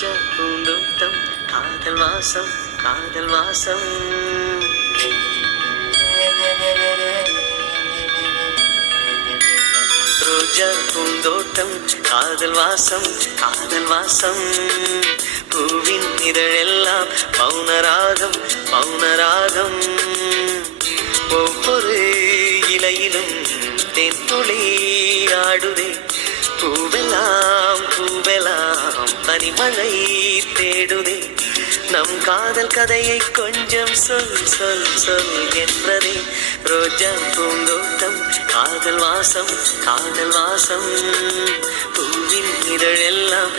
ரோஜா பூந்தோட்டம் காதல் வாசம் காதல் வாசம். ரோஜா பூந்தோட்டம் காதல் வாசம் காதல் வாசம். பூவின் இதழெல்லாம் மௌனராகம் மௌனராகம். ஒவ்வொரு இலையிலும் தென்துளி ஆடுதே. பூவெல்லாம் பூவெல்லாம் பனிமழை தேடுதே. நம் காதல் கதையை கொஞ்சம் சொல் சொல் சொல் என்றதே. ரோஜா பூந்தோட்டம் காதல் வாசம் காதல் வாசம். பூவின் இதழெல்லாம்